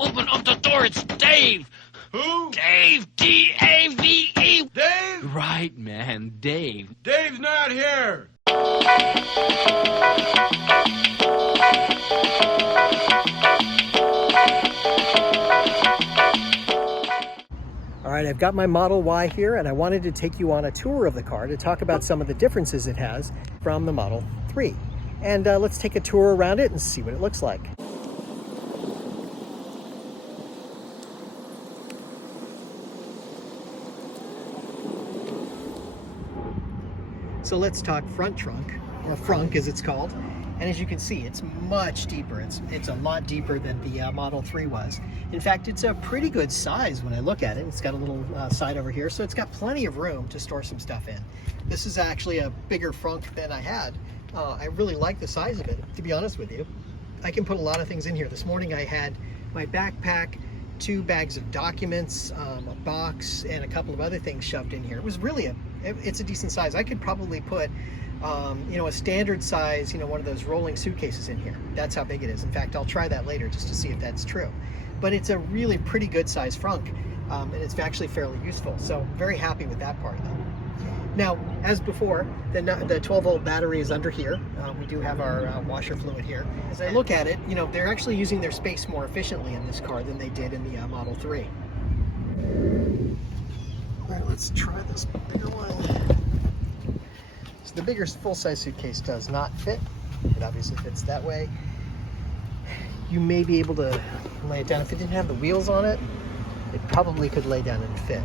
Open up the door, it's Dave! Who? Dave! D-A-V-E! Dave? Right, man, Dave. Dave's not here! All right, I've got my Model Y here, and I wanted to take you on a tour of the car to talk about some of the differences it has from the Model 3. And let's take a tour around it and see what it looks like. So let's talk front trunk, or frunk as it's called. And as you can see, it's much deeper. It's a lot deeper than the Model 3 was. In fact, it's a pretty good size when I look at it. It's got a little side over here, so it's got plenty of room to store some stuff in. This is actually a bigger frunk than I had. I really like the size of it, to be honest with you. I can put a lot of things in here. This morning I had my backpack, 2 bags of documents, a box, and a couple of other things shoved in here. It was really it's a decent size. I could probably put a standard size, one of those rolling suitcases in here. That's how big it is. In fact, I'll try that later just to see if that's true. But it's a really pretty good size frunk, and it's actually fairly useful. So very happy with that part of it. Now, as before, the 12-volt battery is under here. We do have our washer fluid here. As I look at it, they're actually using their space more efficiently in this car than they did in the Model 3. All right, let's try this bigger one. The bigger full-size suitcase does not fit. It obviously fits that way. You may be able to lay it down. If it didn't have the wheels on it, it probably could lay down and fit.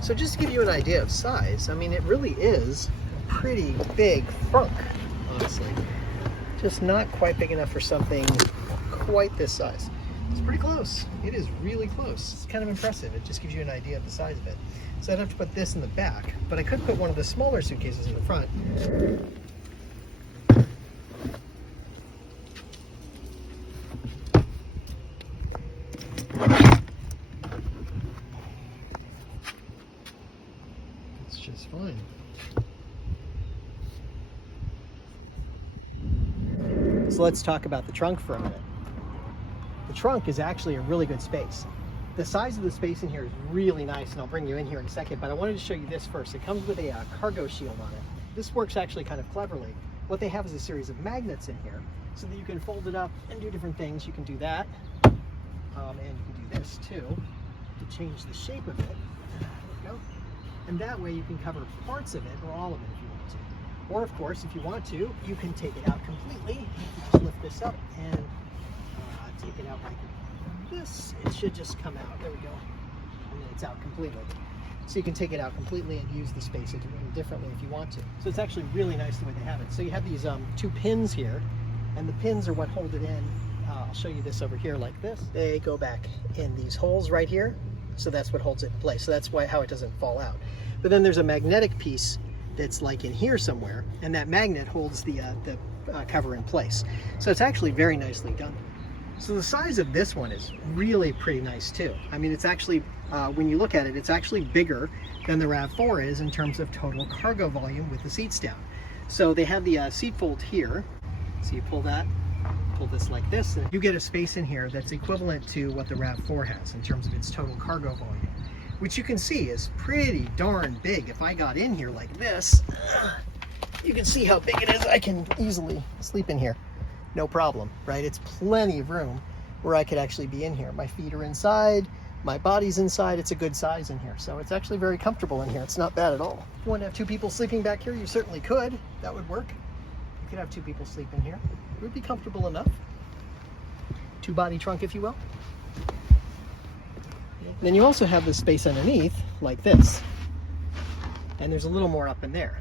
So just to give you an idea of size, I mean, it really is a pretty big frunk, honestly. Just not quite big enough for something quite this size. It's pretty close. It is really close. It's kind of impressive. It just gives you an idea of the size of it. So I'd have to put this in the back, but I could put one of the smaller suitcases in the front. It's just fine. So let's talk about the trunk for a minute. The trunk is actually a really good space. The size of the space in here is really nice, and I'll bring you in here in a second, but I wanted to show you this first. It comes with a cargo shield on it. This works actually kind of cleverly. What they have is a series of magnets in here so that you can fold it up and do different things. You can do that, and you can do this too to change the shape of it. There we go. And that way you can cover parts of it or all of it if you want to. Or of course, if you want to, you can take it out completely. You just lift this up and take it out like this. It should just come out. There we go. And then it's out completely. So you can take it out completely and use the space differently if you want to. So it's actually really nice the way they have it. So you have these 2 pins here, and the pins are what hold it in. I'll show you this over here like this. They go back in these holes right here. So that's what holds it in place. So that's how it doesn't fall out. But then there's a magnetic piece that's like in here somewhere, and that magnet holds the cover in place. So it's actually very nicely done. So the size of this one is really pretty nice too. I mean, it's actually, when you look at it, it's actually bigger than the RAV4 is in terms of total cargo volume with the seats down. So they have the seat fold here. So you pull this like this, and you get a space in here that's equivalent to what the RAV4 has in terms of its total cargo volume, which you can see is pretty darn big. If I got in here like this, you can see how big it is. I can easily sleep in here. No problem, right? It's plenty of room where I could actually be in here. My feet are inside, my body's inside. It's a good size in here. So it's actually very comfortable in here. It's not bad at all. If you want to have 2 people sleeping back here, you certainly could. That would work. You could have 2 people sleep in here. It would be comfortable enough. 2-body trunk, if you will. Then you also have this space underneath, like this. And there's a little more up in there.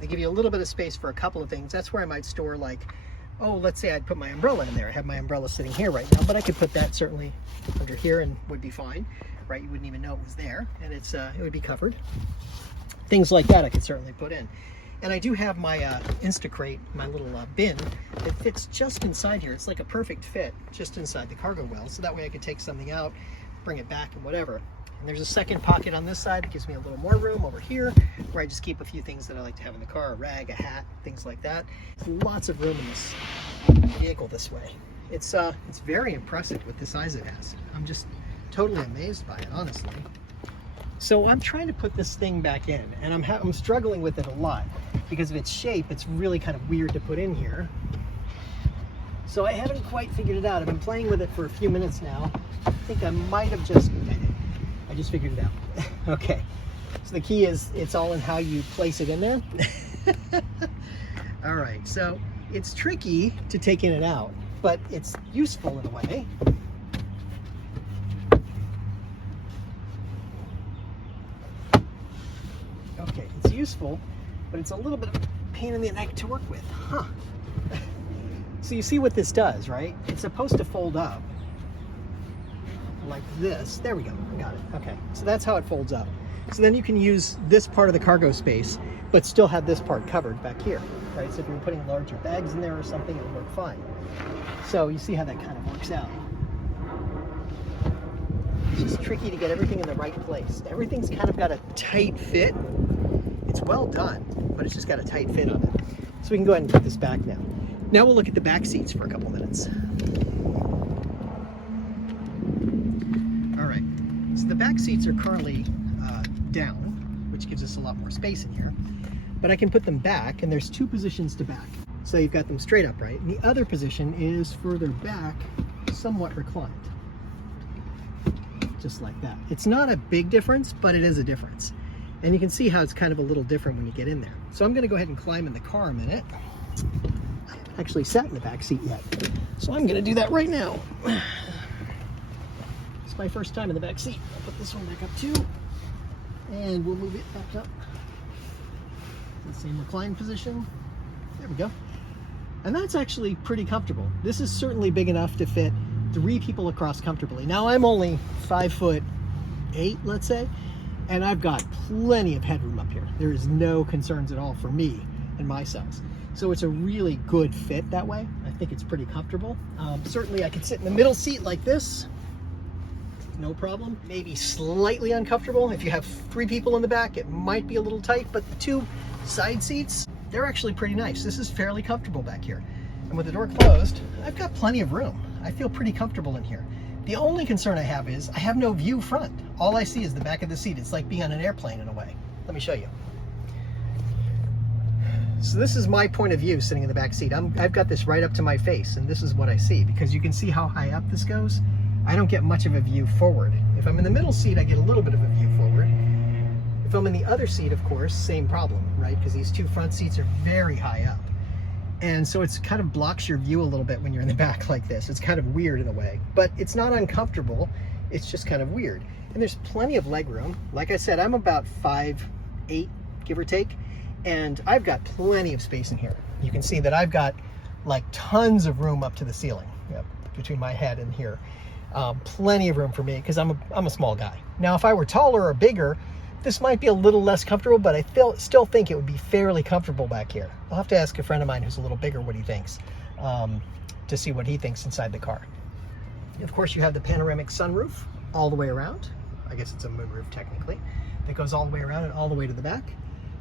They give you a little bit of space for a couple of things. That's where I might store, like, let's say I'd put my umbrella in there. I have my umbrella sitting here right now, but I could put that certainly under here and would be fine, right? You wouldn't even know it was there, and it would be covered. Things like that I could certainly put in. And I do have my Instacrate, my little bin that fits just inside here. It's like a perfect fit just inside the cargo well, so that way I could take something out, bring it back and whatever. And there's a second pocket on this side that gives me a little more room over here, where I just keep a few things that I like to have in the car, a rag, a hat, things like that. There's lots of room in this vehicle this way. It's very impressive with the size it has. I'm just totally amazed by it, honestly. So I'm trying to put this thing back in, and I'm struggling with it a lot because of its shape. It's really kind of weird to put in here. So I haven't quite figured it out. I've been playing with it for a few minutes now. I think I might have just, I just figured it out. Okay, so the key is it's all in how you place it in there. All right, so it's tricky to take in and out, but it's useful in a way. Okay, it's useful, but it's a little bit of a pain in the neck to work with, huh? So you see what this does, right? It's supposed to fold up like this. There we go, I got it. Okay, so that's how it folds up. So then you can use this part of the cargo space, but still have this part covered back here, right? So if you're putting larger bags in there or something, it'll work fine. So you see how that kind of works out. It's just tricky to get everything in the right place. Everything's kind of got a tight fit. It's well done, but it's just got a tight fit on it. So we can go ahead and put this back now. Now we'll look at the back seats for a couple minutes. All right, so the back seats are currently down, which gives us a lot more space in here. But I can put them back, and there's two positions to back. So you've got them straight upright, and the other position is further back, somewhat reclined. Just like that. It's not a big difference, but it is a difference. And you can see how it's kind of a little different when you get in there. So I'm gonna go ahead and climb in the car a minute. I haven't actually sat in the back seat yet, so I'm gonna do that right now. It's my first time in the back seat. I'll put this one back up too, and we'll move it back up. The same recline position. There we go. And that's actually pretty comfortable. This is certainly big enough to fit 3 people across comfortably. Now I'm only 5'8", let's say, and I've got plenty of headroom up here. There is no concerns at all for me and my size. So it's a really good fit that way. I think it's pretty comfortable. Certainly I could sit in the middle seat like this, no problem. Maybe slightly uncomfortable. If you have 3 people in the back, it might be a little tight, but the 2 side seats, they're actually pretty nice. This is fairly comfortable back here. And with the door closed, I've got plenty of room. I feel pretty comfortable in here. The only concern I have is I have no view front. All I see is the back of the seat. It's like being on an airplane in a way. Let me show you. So this is my point of view sitting in the back seat. I've got this right up to my face, and this is what I see, because you can see how high up this goes. I don't get much of a view forward. If I'm in the middle seat, I get a little bit of a view forward. If I'm in the other seat, of course, same problem, right? Because these 2 front seats are very high up. And so it's kind of blocks your view a little bit when you're in the back like this. It's kind of weird in a way, but it's not uncomfortable. It's just kind of weird. And there's plenty of leg room. Like I said, I'm about 5'8", give or take, and I've got plenty of space in here. You can see that I've got like tons of room up to the ceiling, yep, between my head and here. Plenty of room for me because I'm a small guy. Now, if I were taller or bigger, this might be a little less comfortable, but I still think it would be fairly comfortable back here. I'll have to ask a friend of mine who's a little bigger what he thinks, to see what he thinks inside the car. Of course, you have the panoramic sunroof all the way around. I guess it's a moonroof technically. That goes all the way around and all the way to the back.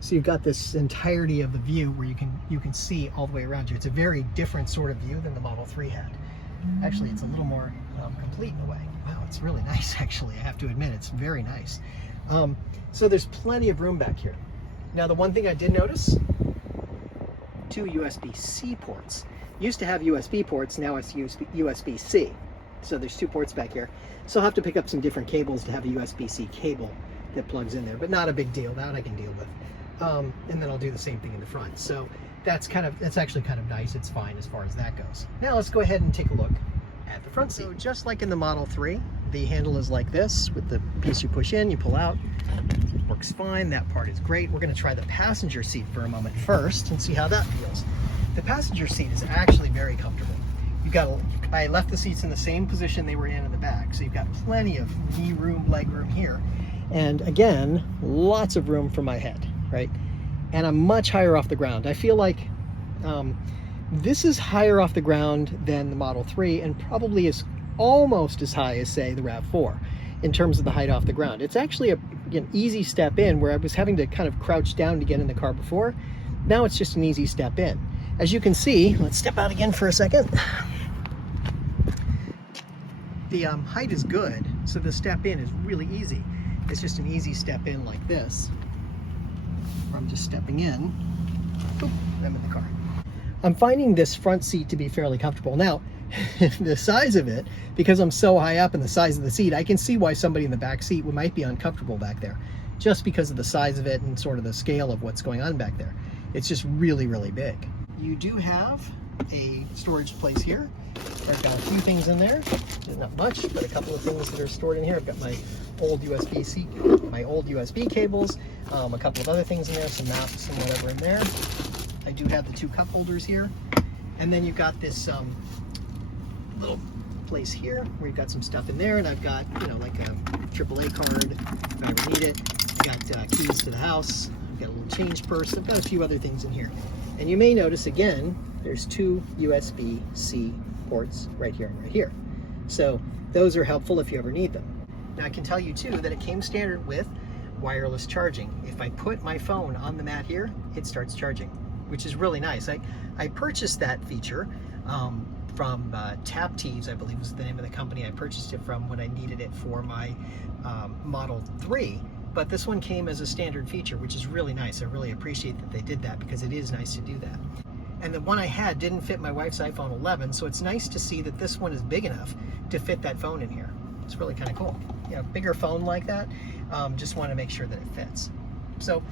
So you've got this entirety of the view where you can see all the way around you. It's a very different sort of view than the Model 3 had. Actually, it's a little more complete in a way. Wow, it's really nice actually, I have to admit, it's very nice. So there's plenty of room back here. Now the one thing I did notice, 2 USB-C ports. Used to have USB ports, now it's USB-C. So there's 2 ports back here. So I'll have to pick up some different cables to have a USB-C cable that plugs in there, but not a big deal, that I can deal with. And then I'll do the same thing in the front. So that's actually kind of nice, it's fine as far as that goes. Now let's go ahead and take a look at the front seat. So just like in the Model 3, the handle is like this, with the piece you push in, you pull out. Works fine, that part is great. We're gonna try the passenger seat for a moment first and see how that feels. The passenger seat is actually very comfortable. I left the seats in the same position they were in the back, so you've got plenty of knee room, leg room here. And again, lots of room for my head, right? And I'm much higher off the ground. I feel like this is higher off the ground than the Model 3 and probably is almost as high as, say, the RAV4 in terms of the height off the ground. It's actually an easy step in where I was having to kind of crouch down to get in the car before. Now it's just an easy step in. As you can see, let's step out again for a second. The height is good, so the step in is really easy. It's just an easy step in like this, where I'm just stepping in. Boop, I'm in the car. I'm finding this front seat to be fairly comfortable. Now, the size of it, because I'm so high up and the size of the seat, I can see why somebody in the back seat might be uncomfortable back there, just because of the size of it and sort of the scale of what's going on back there. It's just really, really big. You do have a storage place here. I've got a few things in there. Not much, but a couple of things that are stored in here. I've got my old USB cables, a couple of other things in there, some maps and whatever in there. I do have the 2 cup holders here. And then you've got this little place here where you've got some stuff in there, and I've got, you know, like a AAA card if I ever need it. I've got keys to the house. I've got a little change purse. I've got a few other things in here. And you may notice again, there's 2 USB-C ports right here and right here. So those are helpful if you ever need them. Now I can tell you too that it came standard with wireless charging. If I put my phone on the mat here, it starts charging, which is really nice. I purchased that feature from Tap Tees, I believe was the name of the company I purchased it from when I needed it for my Model 3. But this one came as a standard feature, which is really nice. I really appreciate that they did that, because it is nice to do that. And the one I had didn't fit my wife's iPhone 11, so it's nice to see that this one is big enough to fit that phone in here. It's really kind of cool. You know, bigger phone like that, just want to make sure that it fits. So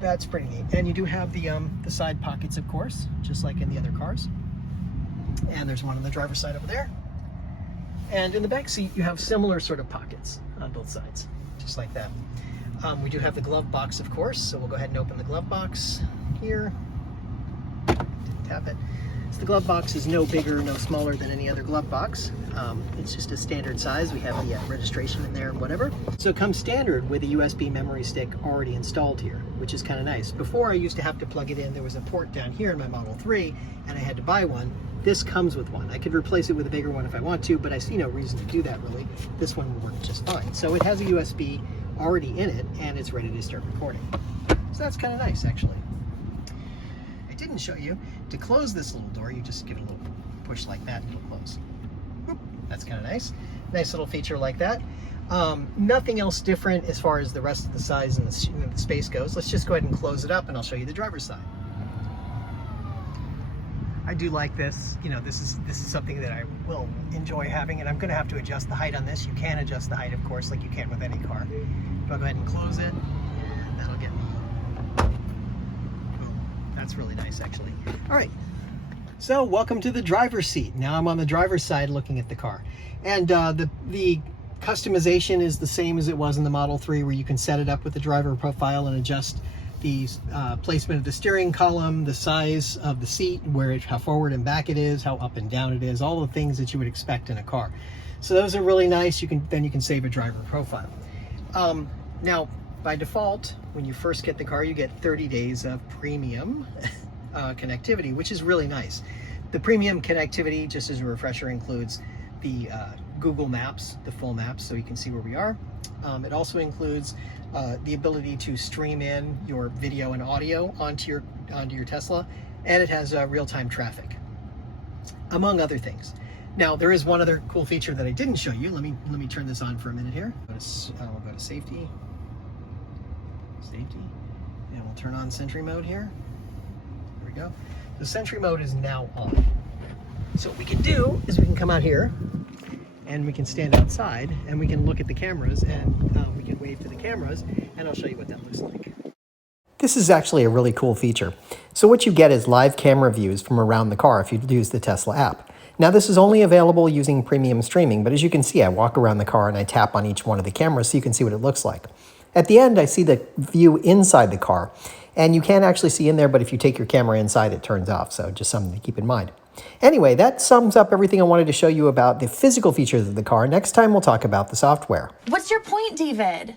that's pretty neat. And you do have the side pockets, of course, just like in the other cars. And there's one on the driver's side over there. And in the back seat, you have similar sort of pockets on both sides, just like that. We do have the glove box, of course, so we'll go ahead and open the glove box here. Didn't tap it. So the glove box is no bigger, no smaller than any other glove box. It's just a standard size. We have the registration in there and whatever. So it comes standard with a USB memory stick already installed here, which is kind of nice. Before I used to have to plug it in. There was a port down here in my Model 3, and I had to buy one. This comes with one. I could replace it with a bigger one if I want to, but I see no reason to do that really. This one will work just fine. So it has a USB already in it, and it's ready to start recording. So that's kind of nice, actually. I didn't show you. To close this little door, you just give it a little push like that and it'll close. Boop. That's kind of nice. Nice little feature like that. Nothing else different as far as the rest of the size and the space goes. Let's just go ahead and close it up, and I'll show you the driver's side. I do like this. You know, this is something that I will enjoy having, and I'm going to have to adjust the height on this. You can adjust the height, of course, like you can with any car. But I'll go ahead and close it, and that'll get me. That's really nice, actually. All right, so welcome to the driver's seat. Now I'm on the driver's side looking at the car. And the customization is the same as it was in the Model 3, where you can set it up with the driver profile and adjust the placement of the steering column, the size of the seat, how forward and back it is, how up and down it is, all the things that you would expect in a car. So those are really nice. Then you can save a driver profile. Now, by default, when you first get the car, you get 30 days of premium connectivity, which is really nice. The premium connectivity, just as a refresher, includes the Google Maps, the full maps, so you can see where we are. It also includes the ability to stream in your video and audio onto your Tesla, and it has real-time traffic, among other things. Now, there is one other cool feature that I didn't show you. Let me turn this on for a minute here. We'll go to safety, and we'll turn on Sentry mode here. There we go. The Sentry mode is now on. So what we can do is we can come out here, and we can stand outside, and we can look at the cameras, and we can wave to the cameras, and I'll show you what that looks like. This is actually a really cool feature. So what you get is live camera views from around the car if you use the Tesla app. Now this is only available using premium streaming, but as you can see, I walk around the car and I tap on each one of the cameras so you can see what it looks like. At the end, I see the view inside the car, and you can actually see in there, but if you take your camera inside, it turns off, so just something to keep in mind. Anyway, that sums up everything I wanted to show you about the physical features of the car. Next time, we'll talk about the software. What's your point, David?